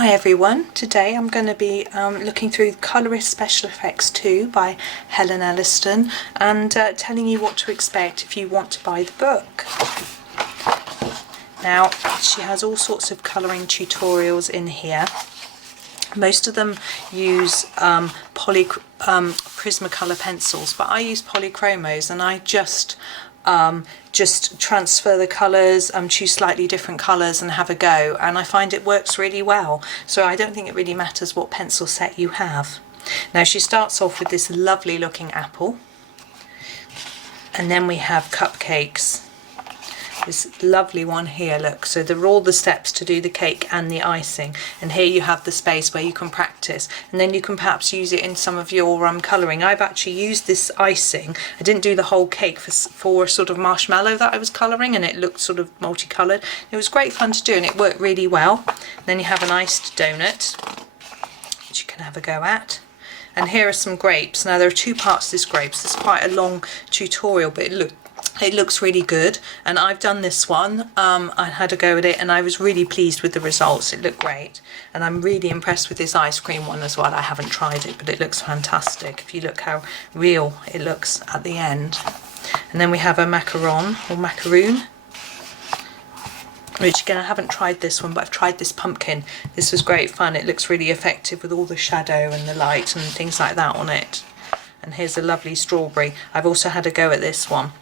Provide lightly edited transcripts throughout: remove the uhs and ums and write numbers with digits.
Hi everyone, today I'm going to be looking through Colorist Special Effects 2 by Helen Elliston and telling you what to expect if you want to buy the book. Now, she has all sorts of colouring tutorials in here. Most of them use Prismacolor pencils, but I use Polychromos, and I just transfer the colours, choose slightly different colours and have a go, and I find it works really well. So I don't think it really matters what pencil set you have. Now she starts off with this lovely looking apple, and then we have Cupcakes. This lovely one here, look, so there are all the steps to do the cake and the icing, and here you have the space where you can practice, and then you can perhaps use it in some of your colouring. I've actually used this icing, I didn't do the whole cake for a sort of marshmallow that I was colouring, and it looked sort of multicoloured. It was great fun to do and it worked really well. Then you have an iced donut, which you can have a go at. And here are some grapes. Now there are two parts to this grapes. It's quite a long tutorial, but it looks really good, and I've done this one. I had a go at it and I was really pleased with the results. It looked great, and I'm really impressed with this ice cream one as well. I haven't tried it, but it looks fantastic. If you look how real it looks at the end. And then we have a macaron or macaroon, which again I haven't tried this one, but I've tried this pumpkin. This was great fun. It looks really effective with all the shadow and the light and things like that on it. And here's a lovely strawberry. I've also had a go at this one.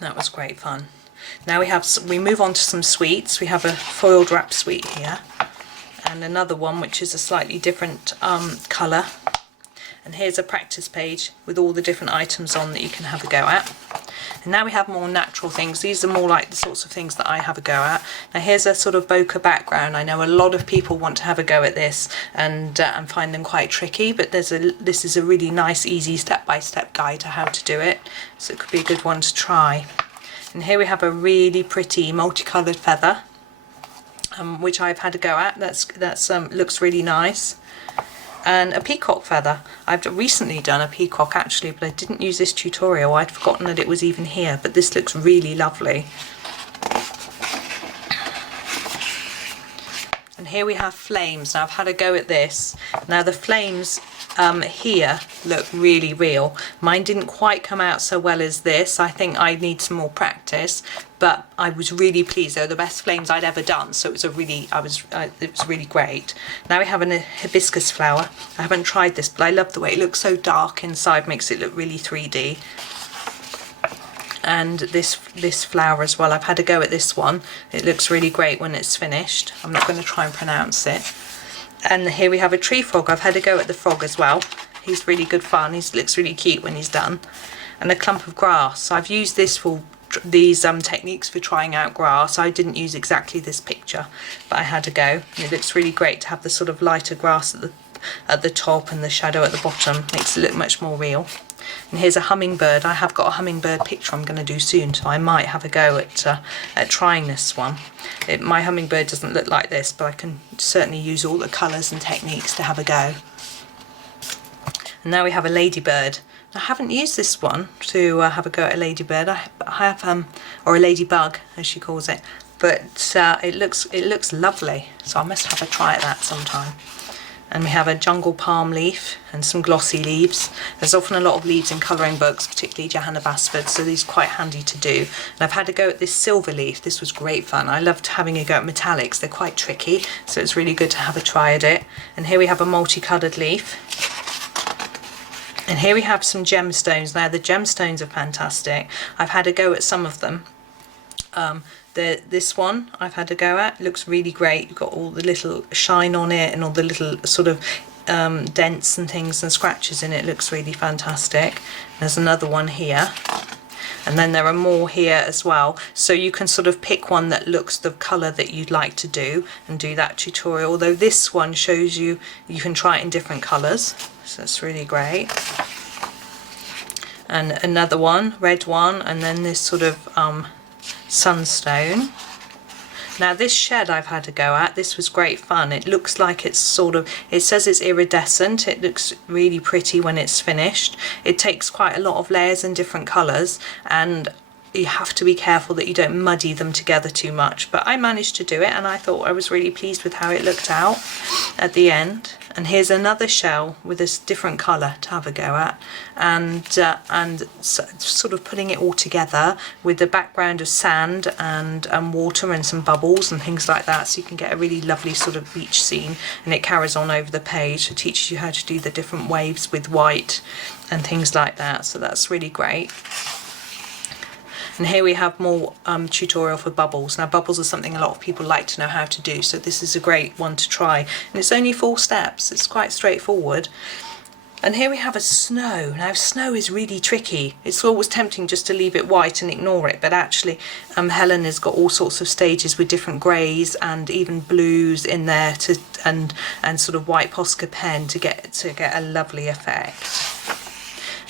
That was great fun. Now we move on to some sweets. We have a foiled wrap sweet here, and another one which is a slightly different colour. And here's a practice page with all the different items on that you can have a go at. And now we have more natural things. These are more like the sorts of things that I have a go at. Now here's a sort of bokeh background. I know a lot of people want to have a go at this and find them quite tricky, but this is a really nice, easy step-by-step guide to how to do it. So it could be a good one to try. And here we have a really pretty multicoloured feather, which I've had a go at. That's looks really nice. And a peacock feather. I've recently done a peacock actually, but I didn't use this tutorial. I'd forgotten that it was even here, but this looks really lovely. And here we have flames. Now I've had a go at this. Now the flames here look really real. Mine didn't quite come out so well as this. I think I need some more practice, but I was really pleased. They were the best flames I'd ever done, so it was it was really great. Now we have a hibiscus flower. I haven't tried this, but I love the way it looks so dark inside, makes it look really 3D. And this flower as well, I've had a go at this one. It looks really great when it's finished. I'm not going to try and pronounce it. And here we have a tree frog. I've had a go at the frog as well. He's really good fun. He looks really cute when he's done. And a clump of grass. I've used this for these techniques for trying out grass. I didn't use exactly this picture, but I had a go. And it looks really great to have the sort of lighter grass at the top and the shadow at the bottom. Makes it look much more real. And here's a hummingbird. I have got a hummingbird picture I'm going to do soon, so I might have a go at trying this one. My hummingbird doesn't look like this, but I can certainly use all the colours and techniques to have a go. And now we have a ladybird. I haven't used this one to have a go at a ladybird. I have or a ladybug as she calls it, but it looks lovely, so I must have a try at that sometime. And we have a jungle palm leaf and some glossy leaves. There's often a lot of leaves in colouring books, particularly Johanna Basford, so these are quite handy to do. And I've had a go at this silver leaf. This was great fun. I loved having a go at metallics. They're quite tricky, so it's really good to have a try at it. And here we have a multicoloured leaf. And here we have some gemstones. Now the gemstones are fantastic. I've had a go at some of them. This one I've had a go at. It looks really great. You've got all the little shine on it and all the little sort of dents and things and scratches in it. It looks really fantastic. There's another one here, and then there are more here as well, so you can sort of pick one that looks the colour that you'd like to do and do that tutorial. Although this one shows you can try it in different colours, so that's really great. And another one, red one, and then this sort of sunstone. Now this shed I've had a go at. This was great fun. It looks like it's sort of, it says it's iridescent. It looks really pretty when it's finished. It takes quite a lot of layers in different colours, and you have to be careful that you don't muddy them together too much, but I managed to do it, and I thought I was really pleased with how it looked out at the end. And here's another shell with a different colour to have a go at, and sort of putting it all together with the background of sand and water and some bubbles and things like that, so you can get a really lovely sort of beach scene, and it carries on over the page. It teaches you how to do the different waves with white and things like that, so that's really great. And here we have more tutorial for bubbles. Now bubbles are something a lot of people like to know how to do, so this is a great one to try. And it's only 4 steps, it's quite straightforward. And here we have a snow. Now snow is really tricky. It's always tempting just to leave it white and ignore it, but actually Helen has got all sorts of stages with different greys and even blues in there and sort of white Posca pen to get a lovely effect.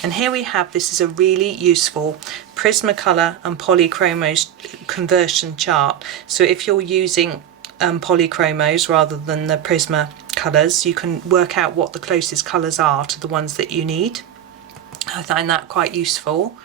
And here we have, this is a really useful Prismacolor and Polychromos conversion chart. So if you're using Polychromos rather than the Prisma colours, you can work out what the closest colours are to the ones that you need. I find that quite useful.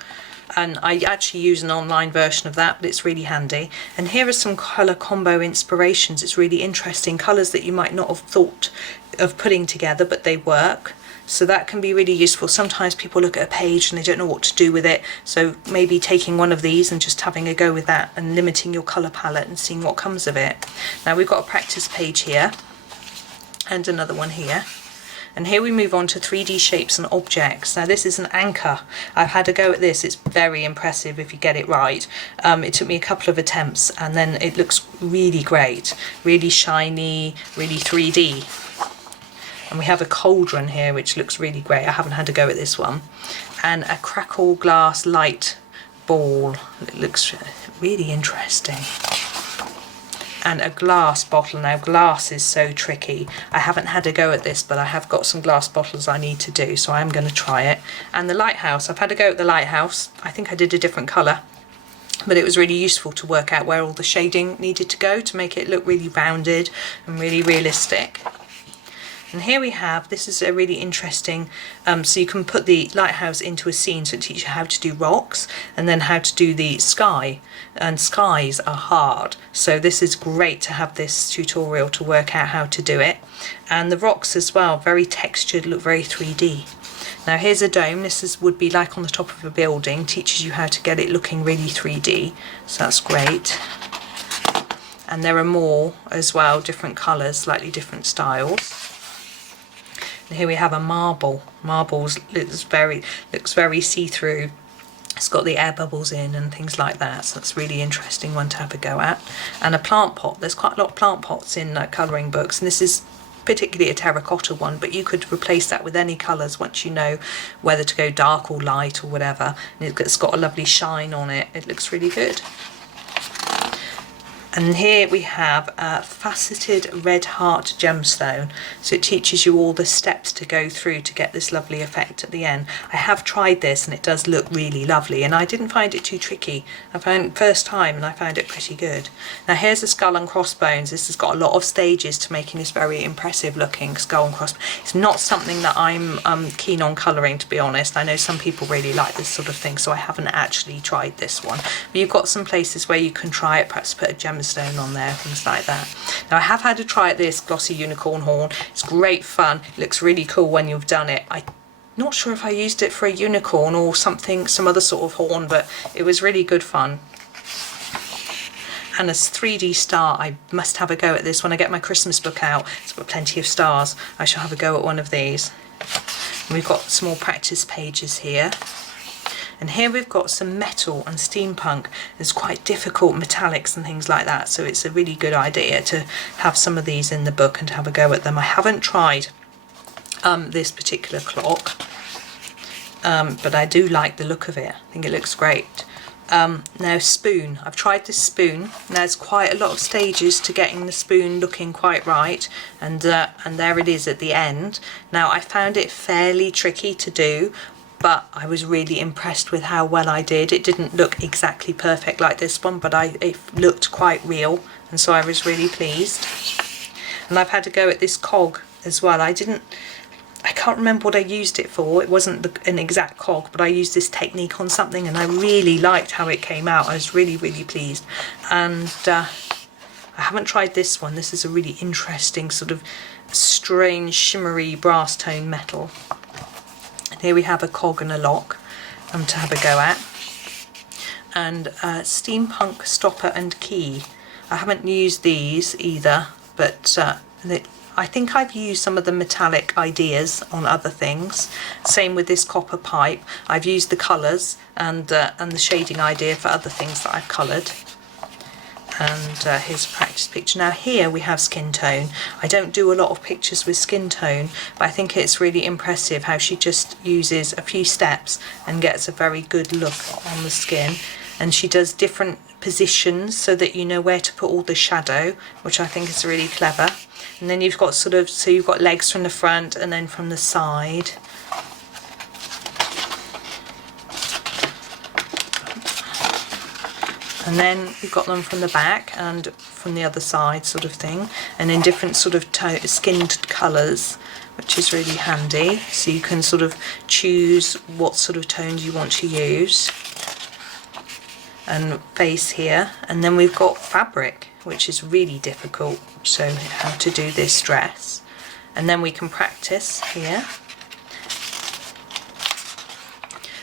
And I actually use an online version of that, but it's really handy. And here are some colour combo inspirations. It's really interesting, colours that you might not have thought of putting together, but they work. So that can be really useful. Sometimes people look at a page and they don't know what to do with it, so maybe taking one of these and just having a go with that and limiting your colour palette and seeing what comes of it. Now we've got a practice page here and another one here, and here we move on to 3D shapes and objects. Now this is an anchor. I've had a go at this. It's very impressive if you get it right. It took me a couple of attempts, and then it looks really great, really shiny, really 3D. And we have a cauldron here which looks really great. I haven't had a go at this one. And a crackle glass light ball. It looks really interesting. And a glass bottle. Now glass is so tricky. I haven't had a go at this, but I have got some glass bottles I need to do, so I'm going to try it. And the lighthouse. I've had a go at the lighthouse. I think I did a different colour, but it was really useful to work out where all the shading needed to go to make it look really rounded and really realistic. And here we have, this is a really interesting, so you can put the lighthouse into a scene, so it teaches you how to do rocks and then how to do the sky, and skies are hard, so this is great to have this tutorial to work out how to do it. And the rocks as well, very textured, look very 3D. Now here's a dome. This would be like on the top of a building, teaches you how to get it looking really 3D, so that's great. And there are more as well, different colours, slightly different styles. And here we have a marble. Marbles looks very see-through. It's got the air bubbles in and things like that, so that's a really interesting one to have a go at. And a plant pot. There's quite a lot of plant pots in colouring books, and this is particularly a terracotta one, but you could replace that with any colours once you know whether to go dark or light or whatever. And it's got a lovely shine on it. It looks really good. And here we have a faceted red heart gemstone, so it teaches you all the steps to go through to get this lovely effect at the end. I have tried this and it does look really lovely, and I didn't find it too tricky. I found it first time and I found it pretty good. Now here's a skull and crossbones. This has got a lot of stages to making this very impressive looking skull and crossbones. It's not something that I'm keen on colouring, to be honest. I know some people really like this sort of thing, so I haven't actually tried this one. But you've got some places where you can try it, perhaps put a gemstone on there, things like that. Now I have had a try at this glossy unicorn horn. It's great fun. It looks really cool when you've done it. I'm not sure if I used it for a unicorn or something, some other sort of horn, but it was really good fun. And a 3D star. I must have a go at this when I get my Christmas book out. It's got plenty of stars. I shall have a go at one of these. And we've got some more practice pages here. And here we've got some metal and steampunk. There's quite difficult metallics and things like that, so it's a really good idea to have some of these in the book and to have a go at them. I haven't tried this particular clock, but I do like the look of it. I think it looks great. Now spoon. I've tried this spoon. Now there's quite a lot of stages to getting the spoon looking quite right, and there it is at the end. Now I found it fairly tricky to do, but I was really impressed with how well I did. It didn't look exactly perfect like this one, but it looked quite real, and so I was really pleased. And I've had to go at this cog as well. I can't can't remember what I used it for. It wasn't an exact cog, but I used this technique on something and I really liked how it came out. I was really, really pleased. And I haven't tried this one. This is a really interesting sort of strange shimmery brass tone metal. And here we have a cog and a lock to have a go at. And steampunk stopper and key. I haven't used these either, but I think I've used some of the metallic ideas on other things. Same with this copper pipe. I've used the colours and the shading idea for other things that I've coloured. And here's a practice picture. Now here we have skin tone. I don't do a lot of pictures with skin tone, but I think it's really impressive how she just uses a few steps and gets a very good look on the skin. And she does different positions so that you know where to put all the shadow, which I think is really clever. And then you've got sort of, so you've got legs from the front and then from the side. And then you've got them from the back and from the other side sort of thing, and in different sort of skinned colours, which is really handy. So you can sort of choose what sort of tones you want to use. And face here, and then we've got fabric, which is really difficult, so how to do this dress. And then we can practice here.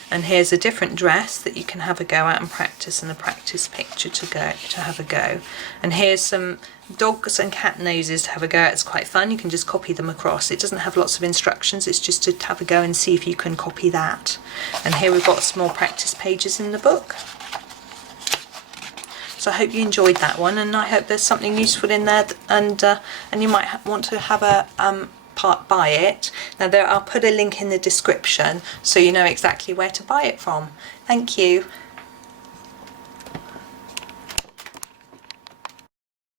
And here's a different dress that you can have a go at and practice, and a practice picture to have a go. And here's some dogs and cat noses to have a go at. It's quite fun. You can just copy them across. It doesn't have lots of instructions. It's just to have a go and see if you can copy that. And here we've got some more practice pages in the book. So I hope you enjoyed that one, and I hope there's something useful in there, and you might want to have a buy it. Now I'll put a link in the description so you know exactly where to buy it from. Thank you.